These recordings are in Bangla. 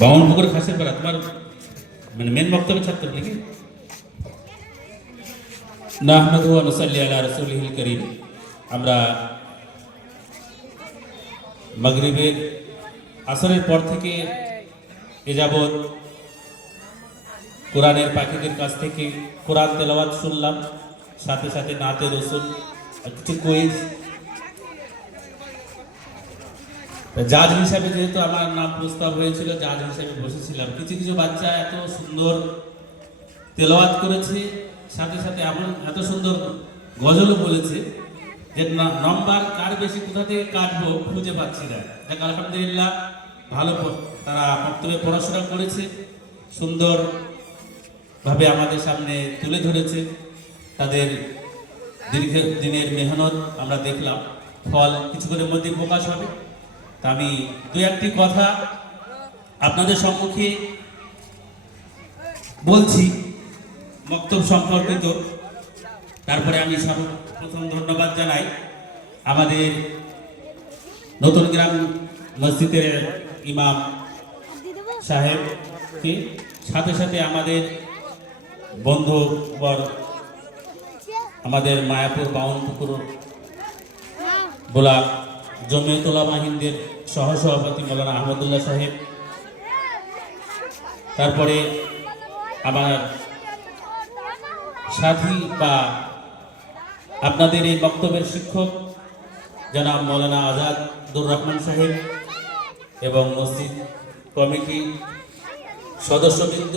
বামনপুকুর খাসের পাড়া তোমার মানে মেন বক্তব্য ছাত্র নাকি? নাহমাদু ওয়া নুসাল্লি আলা রাসূলিহিল কারীম। আমরা মাগরিবের আসরের পর থেকে এ যাবৎ কোরআনের পাখিদের কাছ থেকে কোরআন তেলাওয়াত শুনলাম, সাথে সাথে নাতে রসুল, কিছু কুইজ। জাজ হিসাবে যেহেতু আমার নাম প্রস্তাব হয়েছিল, জাজ হিসাবে বসেছিলাম। কিছু কিছু বাচ্চা এত সুন্দর তেলাওয়াত করেছে, সাথে সাথে এত সুন্দর গজলও বলেছে যে নম্বর কার বেশি কোথা থেকে কাটবো খুঁজে পাচ্ছি না। দেখ আলহামদুলিল্লাহ ভালো তারা বক্তব্যে পড়াশোনা করেছে, সুন্দরভাবে আমাদের সামনে তুলে ধরেছে। তাদের দীর্ঘ দিনের মেহনত আমরা দেখলাম, ফল কিছুক্ষণের মধ্যে প্রকাশ হবে। তা আমি দু একটি কথা আপনাদের সম্মুখে বলছি বক্তব্য সম্পর্কিত। তারপরে আমি সর্বপ্রথম ধন্যবাদ জানাই আমাদের নতুন গ্রাম মসজিদের ইমাম সাহেবকে, সাথে সাথে আমাদের বন্ধুবর আমাদের মায়াপুর বাউনপুকুর ব্লক জমিয়ত উলামা হিন্দের সহসভাপতি মৌলানা আহমদুল্লাহ সাহেব, তারপরে আমার সাথী বা আপনাদের এই বক্তব্যের শিক্ষক জনাব মৌলানা আজাদুর রহমান সাহেব এবং মসজিদ কমিটি সদস্যবৃন্দ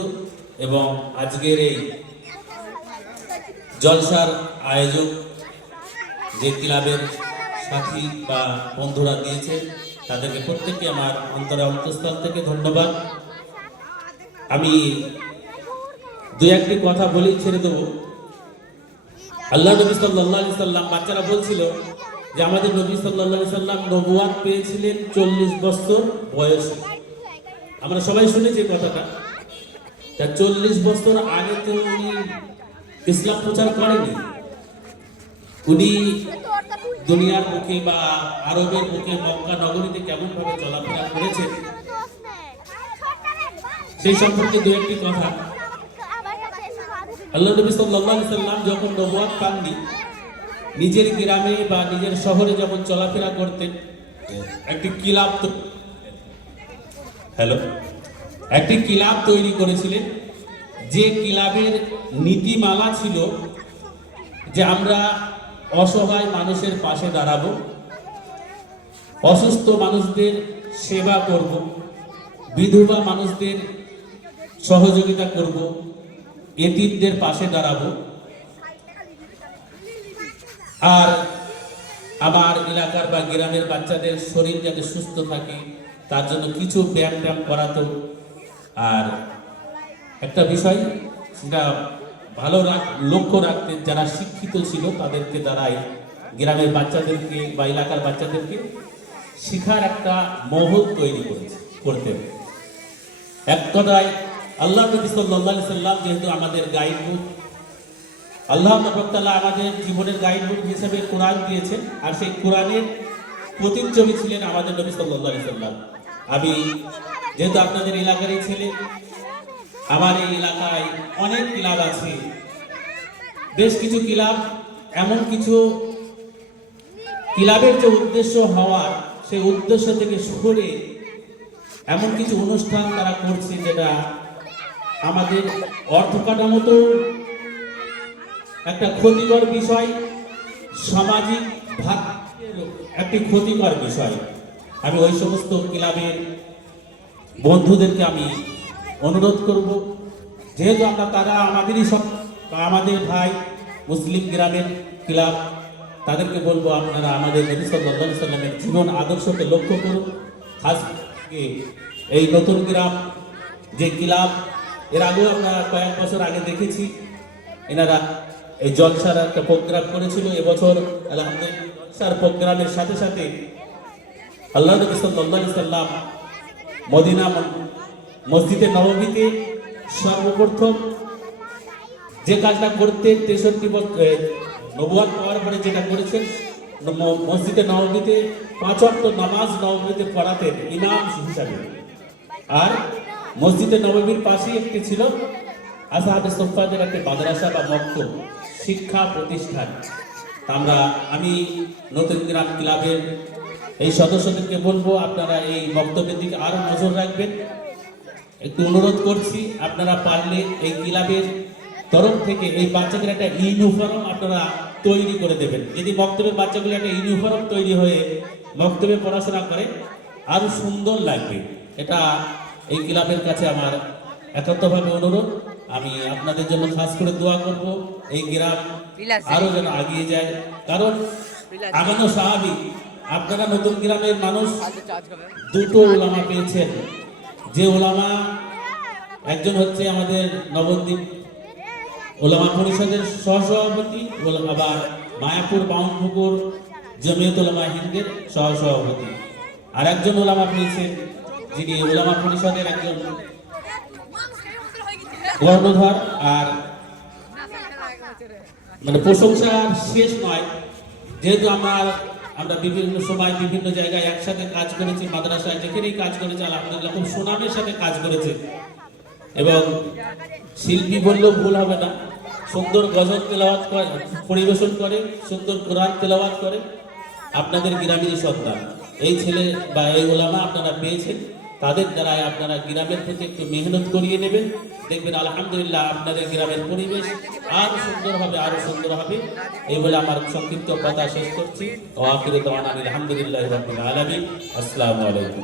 এবং আজকের এই জলসার আয়োজক যে ক্লাবের সাথী বা বন্ধুরা দিয়েছে, তাদেরকে প্রত্যেককে আমার অন্তঃস্থল থেকে ধন্যবাদ। আমি দু একটি কথা বলেই ছেড়ে দেবো। আল্লাহ নবী সাল্লাল্লাহু আলাইহি সাল্লাম, বাচ্চারা বলছিল যে আমাদের নবী সাল্লাল্লাহু আলাইহি সাল্লাম নবুয়াত পেয়েছিলেন 40 বছর বয়সে। আমরা সবাই শুনেছি কথাটা। তা 40 বছর আগে তো উনি ইসলাম প্রচার করেনি। উনি দুনিয়ার বুকে বা আরবের বুকে মক্কা নগরীতে কেমন ভাবে চলাফেরা করেছেন সেই সম্পর্কে দু একটি কথা। আল্লাহ নবী সাল্লাল্লাহু আলাইহি সাল্লাম যখন নবুয়ত পাননি, নিজের গ্রামে বা নিজের শহরে যখন চলাফেরা করতেন, একটি কিলাব তৈরি করেছিলেন। যে কিলাবের নীতিমালা ছিল যে আমরা অসহায় মানুষের পাশে দাঁড়াবো, অসুস্থ মানুষদের সেবা করব, বিধবা মানুষদের সহযোগিতা করব, এতিমদের পাশে দাঁড়াবো, আর আমার এলাকার বা গ্রামের বাচ্চাদের শরীর যাতে সুস্থ থাকে তার জন্য কিছু ব্যায়াম করাতো। আর একটা বিষয় সেটা ভালো লক্ষ্য রাখতেন, যারা শিক্ষিত ছিল তাদেরকে দ্বারাই গ্রামের বাচ্চাদেরকে বা এলাকার বাচ্চাদেরকে শিক্ষার একটা মহল তৈরি করতেন। এক কথায় আল্লাহ নবী সাল্লাল্লাহু আলাইহি সাল্লাম যেহেতু আমাদের গাইড বুক, আল্লাহ তাআলা আমাদের জীবনের গাইড বুক হিসেবে কোরআন দিয়েছেন, আর সেই কোরআনের প্রতিচ্ছবি ছিলেন আমাদের নবী সাল্লাল্লাহু আলাইহি সাল্লাম। আমি যেহেতু আপনাদের এলাকারই ছেলে, আমার এই এলাকায় অনেক ক্লাব আছে, বেশ কিছু ক্লাব, এমন কিছু ক্লাবের যে উদ্দেশ্য হওয়ার সেই উদ্দেশ্য থেকে সরে এমন কিছু অনুষ্ঠান তারা করছে যেটা আমাদের অর্থ কাঠামোতে একটা ক্ষতিকর বিষয়, সামাজিক ভাগ্যের একটি ক্ষতিকর বিষয়। আমি ওই সমস্ত ক্লাবের বন্ধুদেরকে আমি অনুরোধ করব, যেহেতু তারা আমাদেরই সব, আমাদের ভাই মুসলিম গ্রামের ক্লাব, তাদেরকে বলবো আপনারা আমাদের নবী সাল্লাল্লাহু আলাইহি সাল্লামের জীবন আদর্শকে লক্ষ্য করুন। খাস এই নতুন গ্রাম যে ক্লাব, এর আগেও আমরা কয়েক বছর আগে দেখেছি এনারা এই জলসার একটা প্রোগ্রাম করেছিল। এবছর আলহামদুলিল্লাহ জলসার প্রোগ্রামের সাথে সাথে আল্লাহ নবী সাল্লাল্লাহু আলাইহি সাল্লাম মদিনা মসজিদে নববীতে সর্বপ্রথম যে কাজটা করতেন 63 বছর নবুয়ত পাওয়ার পরে যেটা করেছেন, মসজিদে নববীতে 5 ওয়াক্ত নামাজ নববীতে পড়াতেন ইমাম হিসাবে। আর মসজিদে নববীর পাশেই একটি ছিল আসহাবে সুফফাদের একটি মাদ্রাসা বা মক্তব, শিক্ষা প্রতিষ্ঠান। আমি নতুন গ্রাম ক্লাবের এই সদস্যদেরকে বলবো আপনারা এই বক্তব্যের দিকে আরো নজর রাখবেন। একটু অনুরোধ করছি, আপনারা পারলে এই ক্লাবের তরফ থেকে এই বাচ্চাদের একটা ইউনিফর্ম আপনারা তৈরি করে দেবেন। যদি বক্তব্যের বাচ্চাগুলো একটা ইউনিফর্ম তৈরি হয়ে বক্তব্যে পড়াশোনা করে আরো সুন্দর লাগবে। এটা এই ক্লাবের কাছে আমার একান্তভাবে অনুরোধ। আমি আপনাদের জন্য খাস করে দোয়া করব এই গ্রাম আরো যেন এগিয়ে যায়, কারণ আগানো স্বাভাবিক। আপনারা নতুন গ্রামের মানুষ দুটো ওলামা পেয়েছেন। যে ওলামা একজন হচ্ছে আমাদের নবদ্বীপ ওলামা পরিষদের সহসভাপতি, আবার মায়াপুর বাউনপুকুর জমিয়ত ওলামা হিন্দের সহসভাপতি। আর একজন ওলামা পেয়েছেন যিনি ওলামা পরিষদের একজন কর্ণধার। আর মানে প্রশংসার শেষ নয়, যেহেতু আমরা বিভিন্ন সময় বিভিন্ন জায়গায় একসাথে কাজ করেছি, মাদ্রাসায় যেখানেই কাজ করেছি আলহামদুলিল্লাহ খুব সুনামের সাথে কাজ করেছে। এবং শিল্পী বললেও ভুল হবে না, সুন্দর গজল তেলাওয়াত করে, পরিবেশন করে, সুন্দর কোরআন তেলাওয়াত করে। আপনাদের গ্রামেরই সন্তান এই ছেলে বা এই ওলামা আপনারা পেয়েছেন, তাদের দ্বারাই আপনারা গ্রামের প্রতি একটু মেহনত করিয়ে নেবেন। দেখবেন আলহামদুলিল্লাহ আপনাদের গ্রামের পরিবেশ আরো সুন্দর হবে। এই বলে আমার সংক্ষিপ্ত কথা শেষ করছি। ওয়া আখিরু দাওয়ানা আলহামদুলিল্লাহি রাব্বিল আলামিন। আসসালামু আলাইকুম।